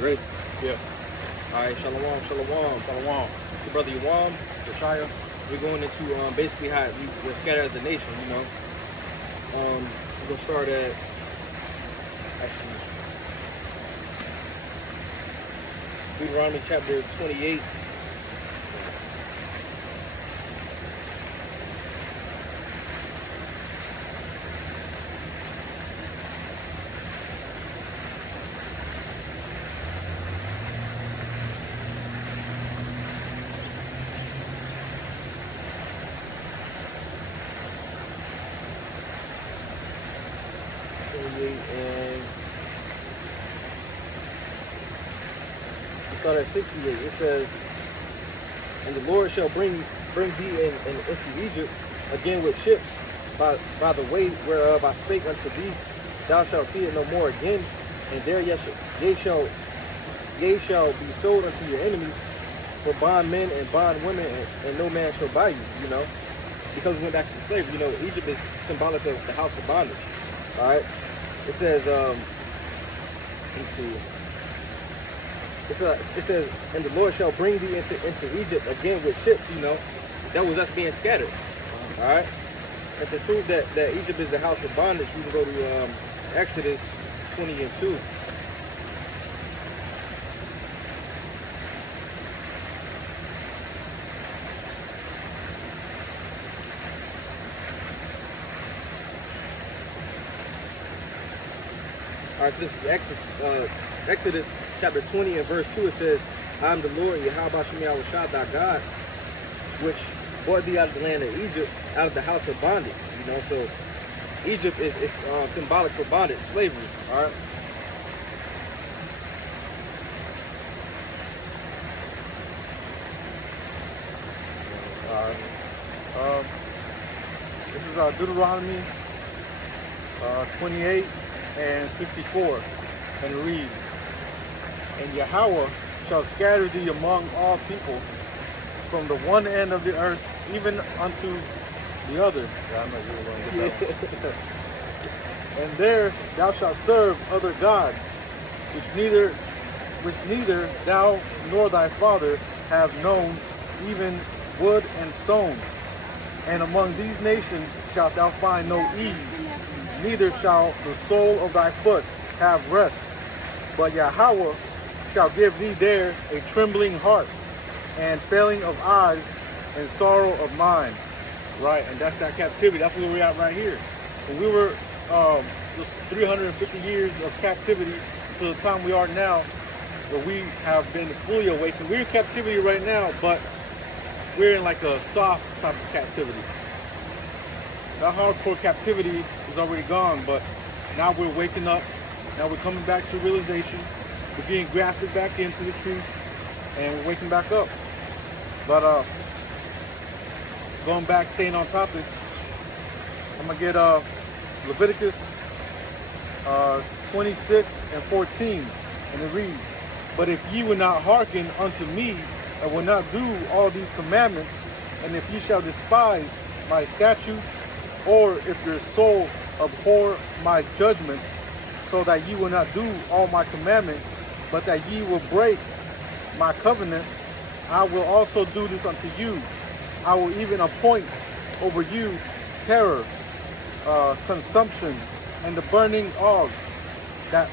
Ready? Yeah. All right, shalom, shalom. Shalom. It's your brother Yawam. Josiah. We're going into basically how we're scattered as a nation, you know. We're going to start at, actually, Deuteronomy chapter 28. And we start at 68. It says, "And the Lord shall bring thee into Egypt again with ships by the way whereof I spake unto thee. Thou shalt see it no more again, and there ye shall be sold unto your enemies for bondmen and bondwomen, and no man shall buy you." You know, because we went back to slavery. You know, Egypt is symbolic of the house of bondage. All right. It says, let me see. It says, "And the Lord shall bring thee into Egypt again with ships." You know, that was us being scattered. All right. And to prove that Egypt is the house of bondage, we can go to Exodus 20 and 2. All right, so this is Exodus chapter 20 and verse 2. It says, "I am the Lord, Yahweh Shem Yahweh thy God, which brought thee out of the land of Egypt, out of the house of bondage." You know, so Egypt is symbolic for bondage, slavery. All right. This is Deuteronomy 28 and 64. And it reads, "And Yahweh shall scatter thee among all people from the one end of the earth even unto the other." Yeah, I'm not really going to get that one. "And there thou shalt serve other gods, which neither thou nor thy father have known, even wood and stone. And among these nations shalt thou find no ease, neither shall the sole of thy foot have rest. But Yahweh shall give thee there a trembling heart, and failing of eyes, and sorrow of mind." Right, and that's that captivity. That's where we're at right here. When we were just 350 years of captivity to the time we are now, where we have been fully awakened. We're in captivity right now, but we're in like a soft type of captivity. That hardcore captivity is already gone, but now we're waking up. Now we're coming back to realization. We're getting grafted back into the truth, and we're waking back up. But going back, staying on topic, I'm gonna get Leviticus 26 and 14, and it reads, "But if ye will not hearken unto me, and will not do all these commandments, and if ye shall despise my statutes, or if your soul abhor my judgments, so that ye will not do all my commandments, but that ye will break my covenant, I will also do this unto you. I will even appoint over you terror, consumption, and the burning of that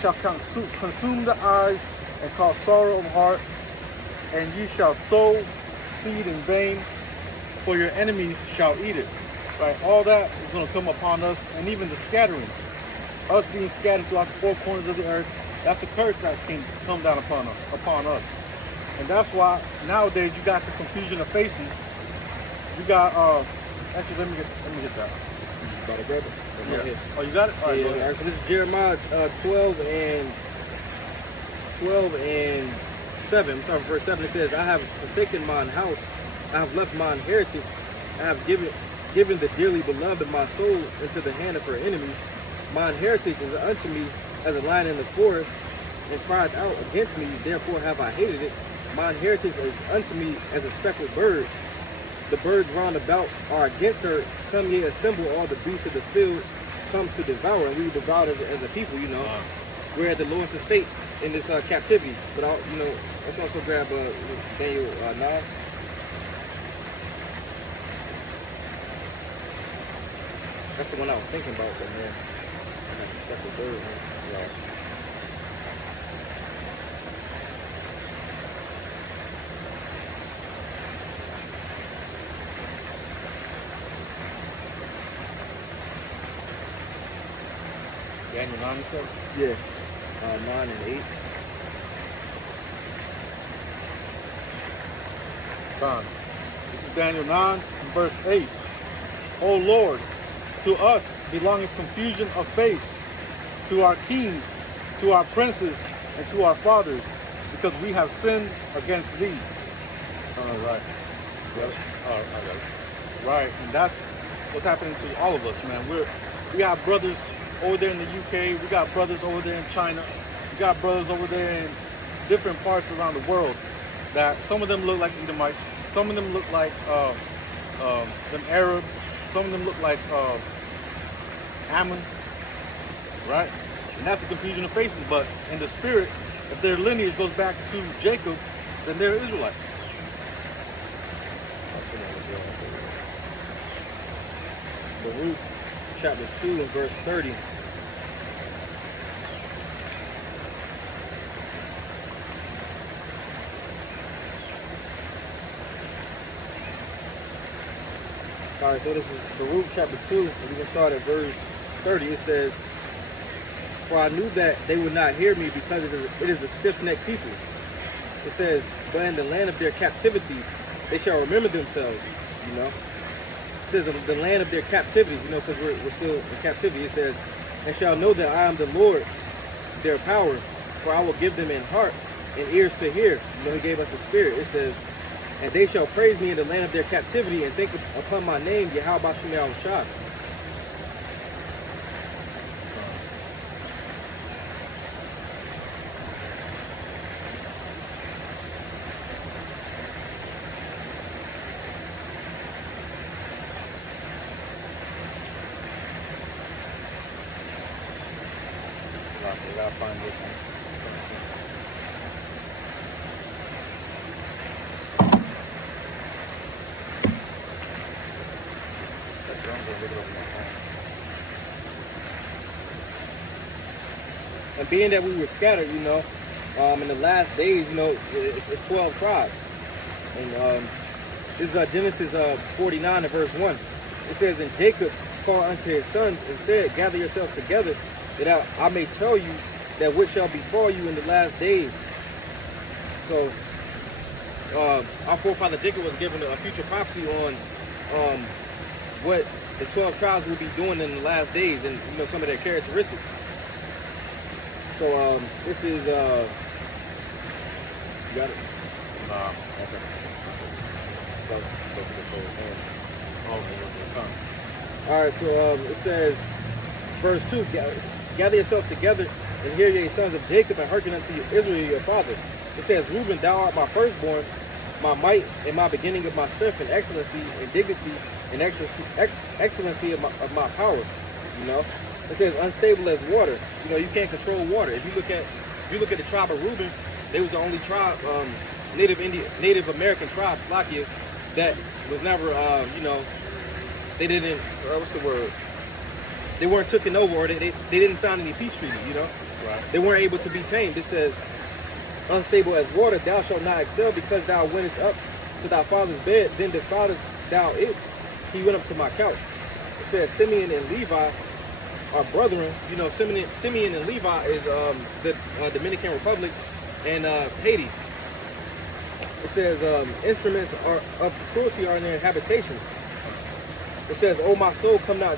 shall consume the eyes and cause sorrow of heart, and ye shall sow seed in vain, for your enemies shall eat it." Right, all that is going to come upon us, and even the scattering, us being scattered throughout the four corners of the earth. That's a curse that's can come down upon us, and that's why nowadays you got the confusion of faces. You got actually let me get that. Got to grab it. Yeah. Oh, you got it? All right, go ahead. All right, so this is Jeremiah 12 and 7. I'm sorry, verse 7. It says, "I have forsaken mine house, I have left mine heritage, I have given the dearly beloved of my soul into the hand of her enemies. Mine heritage is unto me as a lion in the forest, and cried out against me, therefore have I hated it. Mine heritage is unto me as a speckled bird. The birds round about are against her. Come ye, assemble all the beasts of the field, come to devour." And we devoured as a people, you know. We're at the lowest estate in this captivity. But I'll, let's also grab Daniel 9. That's the one I was thinking about, but man, I got to step the third one. Yeah. Daniel 9 and 7? Yeah. 9 and 8. Fine. This is Daniel 9 and verse 8. O Lord, to us belongeth confusion of face, to our kings, to our princes, and to our fathers, because we have sinned against thee. All right. Yep. All right. Right. And that's what's happening to all of us, man. We got brothers over there in the UK. We got brothers over there in China. We got brothers over there in different parts around the world that some of them look like Edomites. Some of them look like them Arabs. Some of them look like Ammon, right? And that's a confusion of faces. But in the spirit, if their lineage goes back to Jacob, then they're Israelites. Baruch chapter 2 and verse 30. All right, so this is Baruch chapter 2, and we can start at verse 30. It says, "For I knew that they would not hear me because it is a stiff-necked people." It says, "But in the land of their captivity, they shall remember themselves." It says, "The land of their captivity," because we're still in captivity. It says, "And shall know that I am the Lord, their power, for I will give them an heart and ears to hear." He gave us a spirit. It says, "And they shall praise me in the land of their captivity and think upon my name, Yahweh Bashim Yahushua." We gotta find this one. And being that we were scattered, in the last days, it's 12 tribes. And this is Genesis 49 and verse 1. It says, "And Jacob called unto his sons and said, Gather yourselves together, that I may tell you that what shall befall you in the last days." So our forefather Jacob was given a future prophecy on what the 12 tribes will be doing in the last days, and some of their characteristics. So this is you got it? Nah. Okay. All right, so it says, verse 2, "Gather yourselves together and hear ye sons of Jacob, and hearken unto you, Israel your father." It says, "Reuben, thou art my firstborn, my might and my beginning of my strength, and excellency and dignity and excellency of my power." It says, "Unstable as water." You can't control water. If you look at the tribe of Reuben, they was the only tribe, Native American tribe, Slakia, that was never, they didn't, what's the word? They weren't taken over, or they didn't sign any peace treaty, Right. They weren't able to be tamed. It says, "Unstable as water, thou shalt not excel, because thou wentest up to thy father's bed, then defiledst thou it. He went up to my couch." It says, "Simeon and Levi are brethren." Simeon and Levi is the Dominican Republic and Haiti. It says, "Instruments of cruelty are in their habitations." It says, "O my soul, come not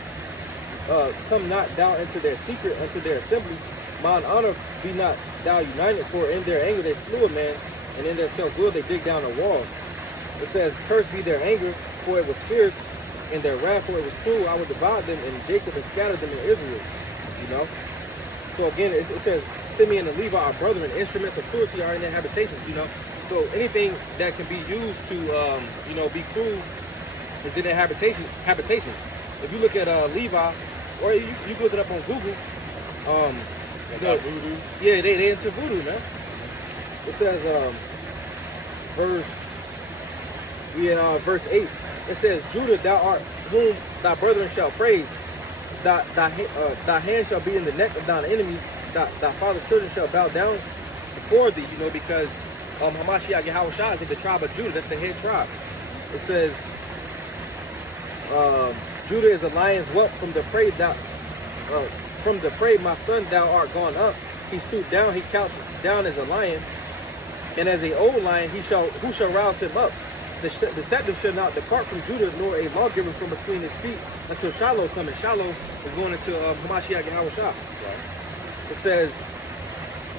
thou into their secret, unto their assembly. Mine honor be not thou united, for in their anger they slew a man, and in their self-will they dig down a wall." It says, "Cursed be their anger, for it was fierce, and their wrath, for it was cruel. I will divide them in Jacob and scatter them in Israel." So again, it says, "Simeon and Levi are brethren. Instruments of cruelty are in their habitations." So anything that can be used to be cruel is in their habitation. If you look at Levi, or you can look it up on Google, They got voodoo. Yeah, they into voodoo, man. It says, verse 8. It says, Judah, thou art whom thy brethren shall praise. Thy hand shall be in the neck of thine enemies. Thy father's children shall bow down before thee. Because Hamashiach Yahushua is in the tribe of Judah. That's the head tribe. It says, Judah is a lion's whelp from the prey. From the prey, my son, thou art gone up. He stooped down, he couched down as a lion, and as a old lion, who shall rouse him up? The scepter shall not depart from Judah, nor a lawgiver from between his feet, until Shiloh come. And Shiloh is going into Hamashiach Yahushua. Right. It says,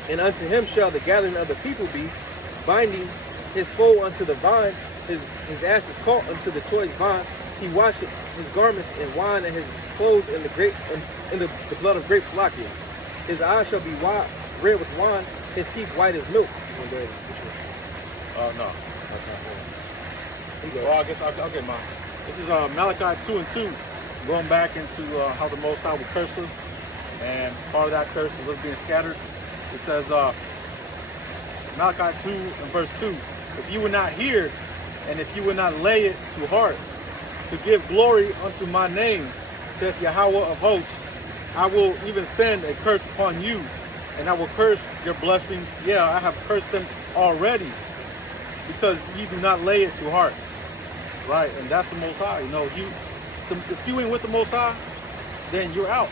and unto him shall the gathering of the people be, binding his foal unto the vine, his ass is caught unto the choice vine. He washed his garments in wine, and his clothes in the blood of grapes lakia. His eyes shall be red with wine, his teeth white as milk. No. Well, I guess I'll get mine. This is Malachi 2:2, going back into how the Most High will curse us, and part of that curse is us being scattered. It says, Malachi 2 and verse 2, if you would not hear, and if you would not lay it to heart, to give glory unto my name, saith Yahweh of hosts, I will even send a curse upon you, and I will curse your blessings. Yeah, I have cursed them already, because you do not lay it to heart. Right, and that's the Most High. If you ain't with the Most High, then you're out.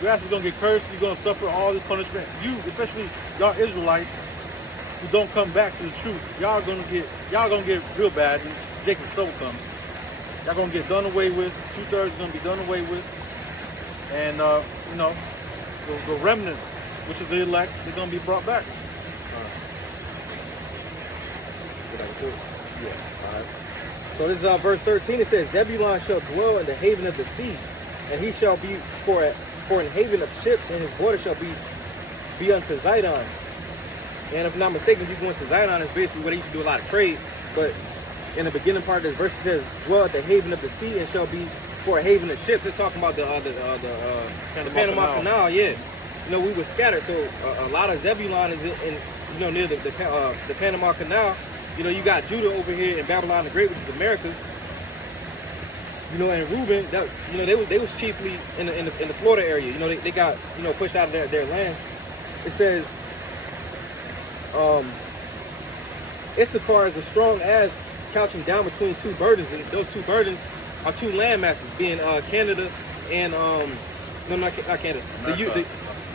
Your ass is gonna get cursed. You're gonna suffer all the punishment. You, especially y'all Israelites, who don't come back to the truth, y'all gonna get real bad when Jacob's trouble comes. Y'all gonna get done away with. 2/3 is gonna be done away with, and the remnant, which is the elect, is gonna be brought back. Yeah. All right. So this is verse 13. It says, Zebulun shall dwell in the haven of the sea, and he shall be for an haven of ships, and his border shall be unto Zidon. And if I'm not mistaken, if you go into Zidon, it's basically where they used to do a lot of trade. But in the beginning part of this verse, it says, dwell at the haven of the sea, and shall be for a haven of ships. It's talking about the Panama Canal. Yeah. We were scattered, so a lot of Zebulun is in near the Panama Canal. You got Judah over here in Babylon the Great, which is America. And Reuben, they was chiefly in the Florida area. They got pushed out of their land. It says, Issachar is a strong ass couching down between two burdens, and those two burdens are two land masses, being Canada and no, not Canada.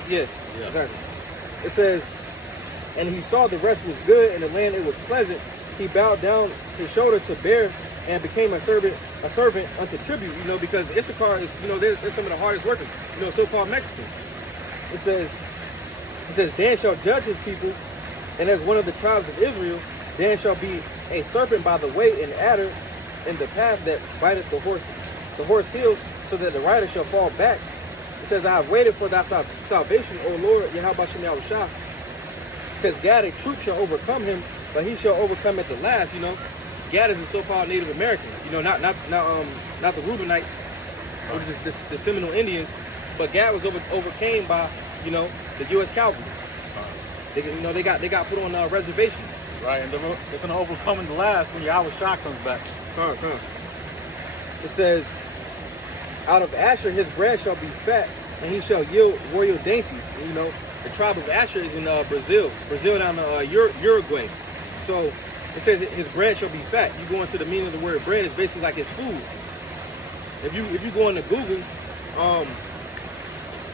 Yeah, exactly. It says, and he saw the rest was good, and the land it was pleasant. He bowed down his shoulder to bear, and became a servant unto tribute. Because Issachar is, they're some of the hardest workers. So-called Mexicans. It says, Dan shall judge his people, and as one of the tribes of Israel, Dan shall be a serpent by the way, and adder in the path that biteth the horse heels, so that the rider shall fall back. It says, I have waited for thy salvation, O Lord, Yahweh Shem Yahushua. It says, Gad, a troop shall overcome him, but he shall overcome at the last. Gad is a so-called Native American. Not the Reubenites, which is the Seminole Indians, but Gad was overcame by the U.S. cavalry. They got put on reservations. Right, and they're gonna overcome in the last when Yahushua comes back. It says, out of Asher his bread shall be fat, and he shall yield royal dainties. The tribe of Asher is in Brazil down Uruguay. So it says his bread shall be fat. You go into the meaning of the word bread, it's basically like his food. If you go into Google,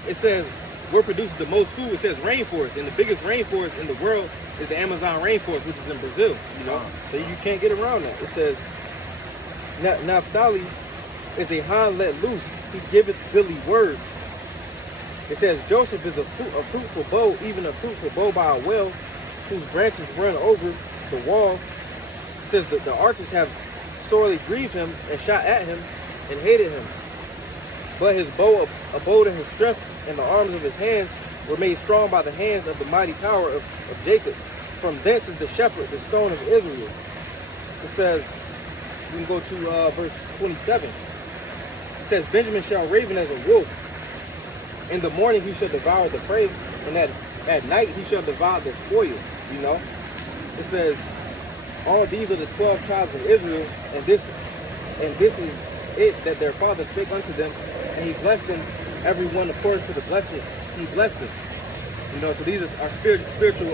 it says where produces the most food. It says rainforest, and the biggest rainforest in the world is the Amazon rainforest, which is in Brazil. So you can't get around that. It says Naphtali is a hind let loose. He giveth Billy words. It says Joseph is a fruitful bow, even a fruitful bow by a well, whose branches run over the wall. It says that the archers have sorely grieved him and shot at him and hated him. But his bow abode in his strength, and the arms of his hands were made strong by the hands of the mighty power of Jacob. From thence is the shepherd, the stone of Israel. It says, we can go to verse 27. It says, Benjamin shall raven as a wolf, In the morning he shall devour the prey, and at night he shall devour the spoil. You know, it says, all these are the 12 tribes of Israel, and this is it that their father spake unto them, and he blessed them, every one according to the blessing he blessed them. You know, so these are spiritual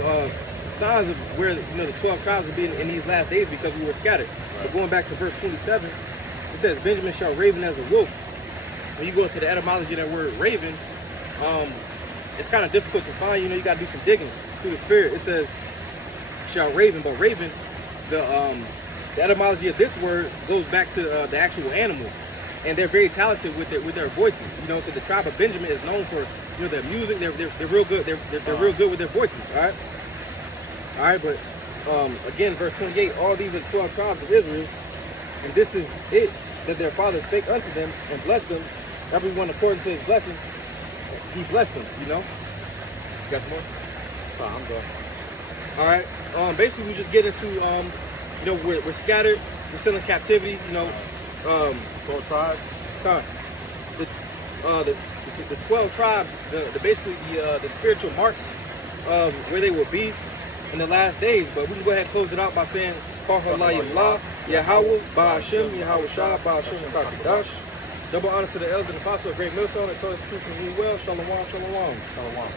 signs of where, you know, the 12 tribes will be in these last days, because we were scattered. Right. But going back to verse 27, it says, Benjamin shall raven as a wolf. When you go into the etymology of that word raven, it's kind of difficult to find. You know, you got to do some digging through the spirit. It says shall raven, but raven, the etymology of this word goes back to the actual animal, and they're very talented with their voices. You know, so the tribe of Benjamin is known for, you know, their music. They're real good. They're real good with their voices. All right. But again, verse 28. All these are the 12 tribes of Israel, and this is it that their father spake unto them and blessed them, everyone according to his blessing. He blessed them. You know. You got some more? Oh, I'm done. All right. Basically, we just get into you know, we're scattered. We're still in captivity. You know. 12 tribes. The 12 tribes, basically the spiritual marks of where they will be in the last days. But we can go ahead and close it out by saying, Yahweh, Ba'ashem, Yahweh Shah, Ba'ashem, Kakadash. Double honor to the elders and the apostles of Great Millstone that told us the truth and we well. Shalom, shalom. Shalom.